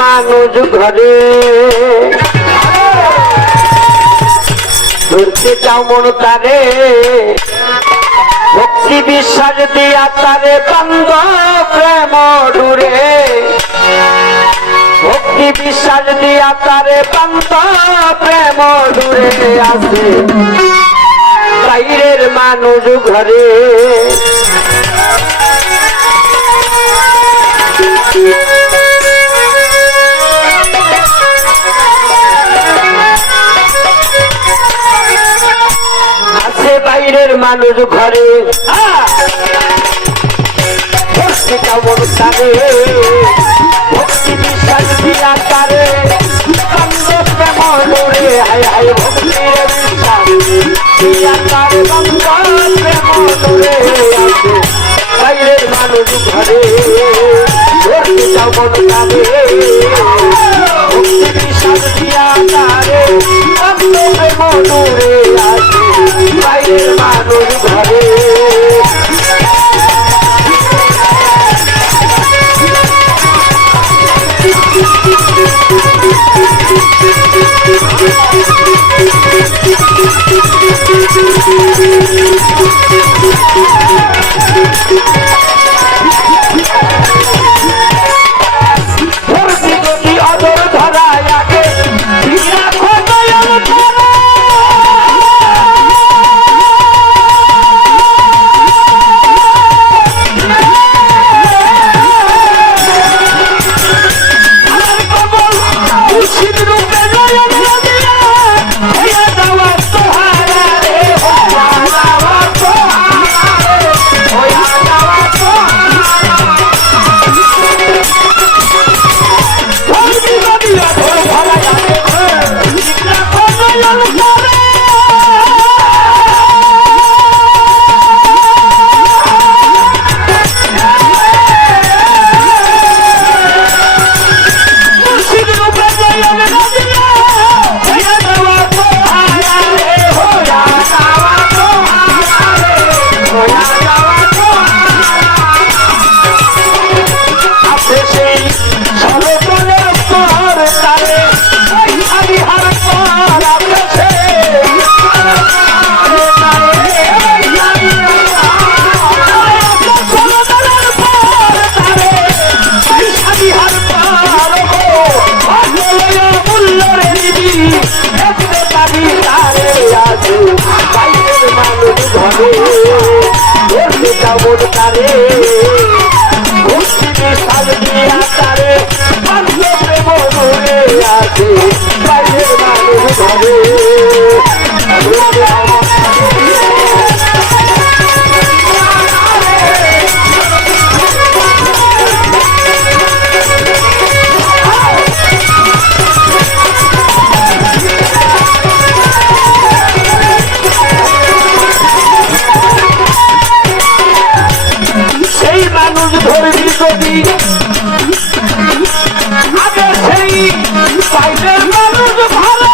মানুষ ঘরে ধরতে চাও মন তারে ভক্তি বিশ্বাস দিয়া তারে বন্ধ প্রেম ডুরে ভক্তি বিশ্বাস দিয়া তারে বন্ধ প্রেম ডুরে আছে বাইরের মানুষ ঘরে বাইরের মানুষ ঘরে ভক্তি কেমন তারে ভক্তি বিশ্বাস দিয়া তারে বন্ধ প্রেম ডোরে হায় হায় ভক্তির বিশ্বাস দিয়া তারে বন্ধ প্রেম ডোরে আছে বাইরের মানুষ ঘরে ভক্তি কেমন তারে ভক্তি বিশ্বাস দিয়া তারে বন্ধ প্রেম ডোরে আছে বাইরের মানুষ ঘরে অদর ধরা আগে কেমন তারে ভক্তি বিশ্বাস দিয়া তারে বন্ধ প্রেম ডোরে আছে বাইরের মানুষ ঘরে ধরবি যদি আগে সেই বাইরের মানুষ ভালো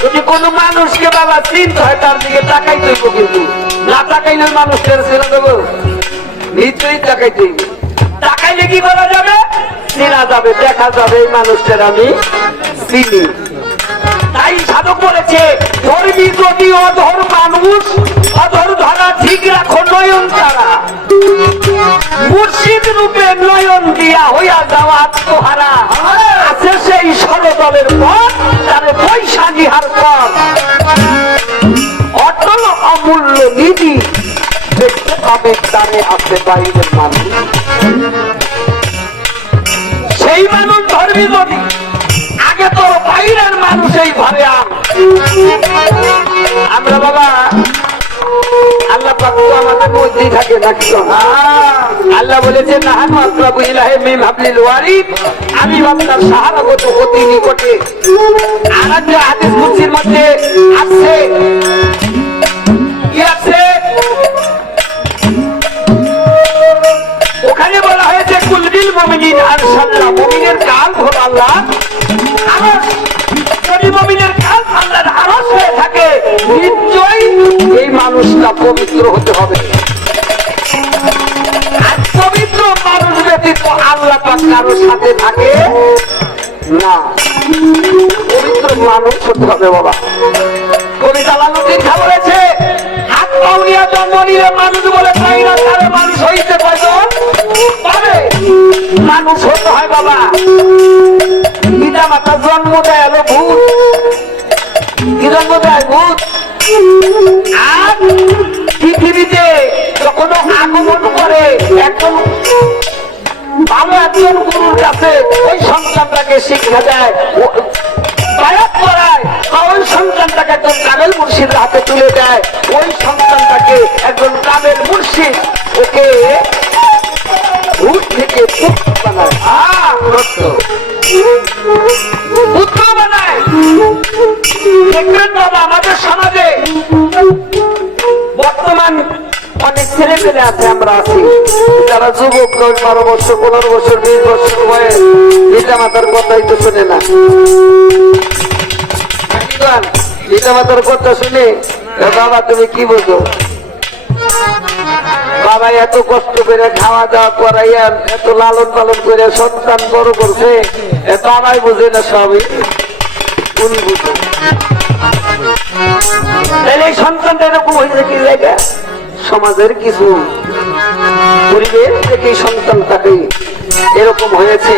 যদি কোনো মানুষকে বাবা চিনতে হয় তার দিকে তাকাই দেব, কিন্তু না তাকাইলে মানুষের ছেড়ে দেবো, নিশ্চয়ই তাকাই দেব। তাকাইলে কি করা যাবে? চেনা যাবে, দেখা যাবে এই মানুষটার আমি চিনি। তাই সাধক বলেছে, ধর্মী যদি অধর মানুষ, অধর ধরা ঠিক রাখো নয়ন তারা, মুর্শিদ রূপে নয়ন দিয়া হইয়া যাওয়া আত্মহারা, আছে সেই সরদলের পথ তারে পয়সা নিহার পথ, অটল অমূল্য নিধি দেখতে পাবে তারে আছে বাইরের মানুষ। সেই মানুষ ধর্মী যদি আগে তো বাইরের মানুষ এই ঘরে আমরা বাবা আল্লাহ পাক তো আমাদের মধ্যেই থাকে নাকি? আল্লাহ বলেছে নাহান মাতলাবু ইলাহি মিন হাবলিল ওয়ারিদ, আমি আপনার সাহারাগত অতি নিকটে। আর একটা হাদিস কুদসির মধ্যে আছে, কি আছে? ওখানে বলা হয়েছে কুলবিল মুমিনিন আনসাল্লাহ, মুমিনের কাল হলো আল্লাহ, আরশ। যদি মুমিনের কাল আল্লাহর আরশ হয়ে থাকে, নিশ্চয়ই এই মানুষটা পবিত্র হতে হবে। আর পবিত্র মানুষ ব্যতীত আল্লাহ পাক কারোর সাথে থাকে না, পবিত্র মানুষ হতে হবে বাবা। কবি জালালউদ্দিন খাঁ বলেছে, হাত পাও নিয়ে জন্ম নিলে মানুষ বলে তাই না, তারে মানুষ হইতে পারে, মানুষ হতে হয় বাবা। পিতা মাতা জন্ম দেয় হলো ভূত, কি জন্ম দেয়? ভূত। আর পৃথিবীতে যখন আগমন করে একজন ভালো একজন গুরুর কাছে, ওই সন্তানটাকে শিক্ষা দেয়, বায়াত করায়, ওই সন্তানটাকে একজন কামেল মুর্শিদের হাতে তুলে দেয়, ওই সন্তানটাকে একজন কামেল মুর্শিদ ওকে ভূত থেকে পুত্র বানায়, পুত্র বানায়। দেখবেন বাবা আমাদের সমাজে বর্তমান অনেক ছেলে পেলে আছে, আমরা আছি যারা যুবক, 10-12 বছর, 15 বছর, 20 বছর বয়স, পিতা মাতার কথাই তো শুনে না। পিতা মাতার কথা শুনে বাবা তুমি কি বোঝো? বাবা এত কষ্ট করে খাওয়া দাওয়া করাইয়া, এত লালন পালন করে সন্তান বড় করছে, বাবাই বুঝে না, সবই উনি বুঝে। তাহলে এই সন্তানটা এরকম হয়েছে কি জায়গা? সমাজের কিছু পরিবেশ থেকে সন্তানটাকে এরকম হয়েছে।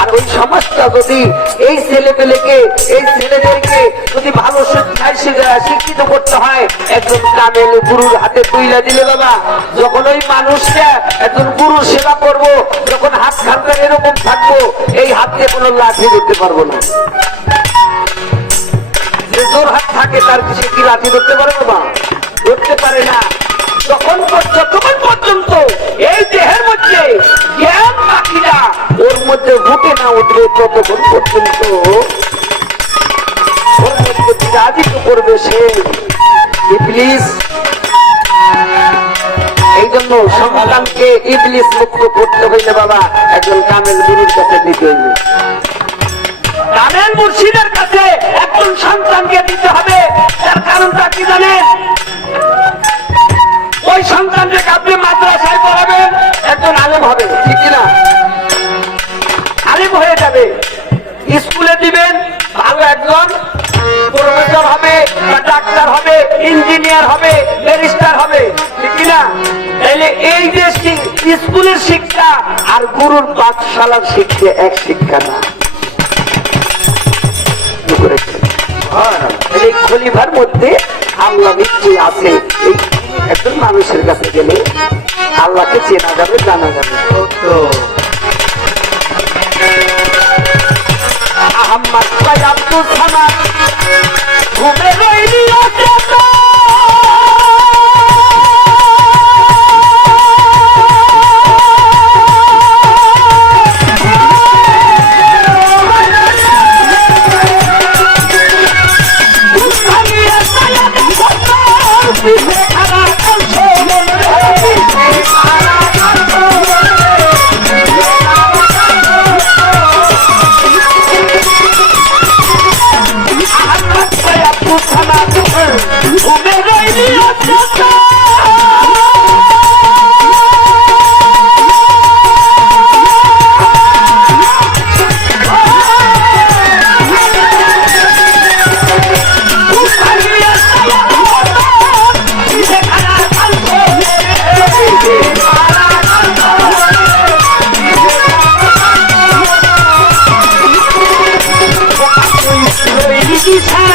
আর ওই সমাজটা যদি এই ছেলেপেলেকে, এই ছেলেদেরকে যদি ভালো শিক্ষিত করতে হয়, একজন কামেল গুরুর হাতে তুইলা দিলে বাবা, যখন ওই মানুষটা একজন গুরুর সেবা করব, যখন হাত খানটা এরকম থাকবো, এই হাত দিয়ে কোনো লাঠি ধরতে পারবো না। যে জোর হাত থাকে তার কিছু কি লাঠি ধরতে পারে বাবা? ধরতে পারে না। যতক্ষণ পর্যন্ত এই দেহের মধ্যে জ্ঞান পাখিরা ওর মধ্যে ফুটে না উঠবে, ততক্ষণ পর্যন্ত ওর মধ্যে বিরাজিত করবে সে ইবলিস। এই জন্য সন্তানকে ইবলিস মুক্ত করতে হইলে বাবা একজন কামেল গুরুর কাছে দিতে হইবে, কামেল মুর্শিদের কাছে একজন সন্তানকে দিতে হবে। তার কারণটা কি জানেন? ওই সন্তানকে আপনি মাদ্রাসায় পড়াবেন, একজন আলেম হবে, ঠিক না? আলেম হয়ে যাবে। স্কুলে দিবেন, ভালো একজন প্রফেসর হবে, ডাক্তার হবে, ইঞ্জিনিয়ার হবে, ব্যারিস্টার হবে, ঠিক না? তাহলে এই যে স্কুলের শিক্ষা আর গুরুর পাঠশালার শিক্ষা এক শিক্ষা না। এই খলিফার মধ্যে আল্লাহ নিশ্চয়ই আছে। এই একজন মানুষের কাছে গেলে আল্লাহকে চেনা যাবে, জানা যাবে। আহম্মদ ভাই আব্দুল সামাদ ঘুমে রইলি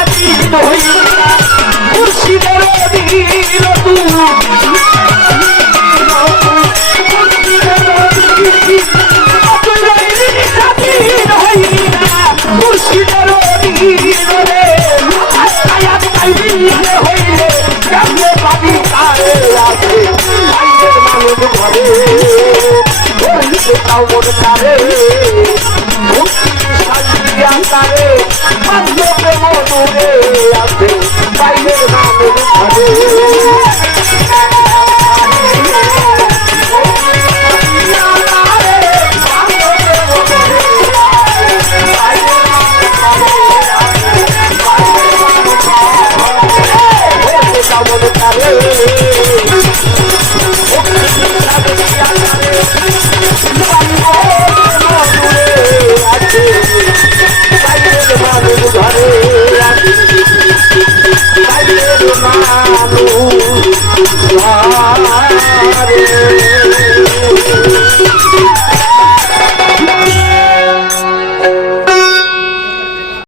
স্বাধীন হইয়া মুর্শিদের অধীন স্বাধীন হইয়া মুর্শিদের অধীন রে হইলে কেমনে পাবি কারে আছে বাইরের মানুষ ঘরে তাও মনে তারে তারে বান্ধবে মধুরে আছে বাইরের মানুষ ঘরে মানুষ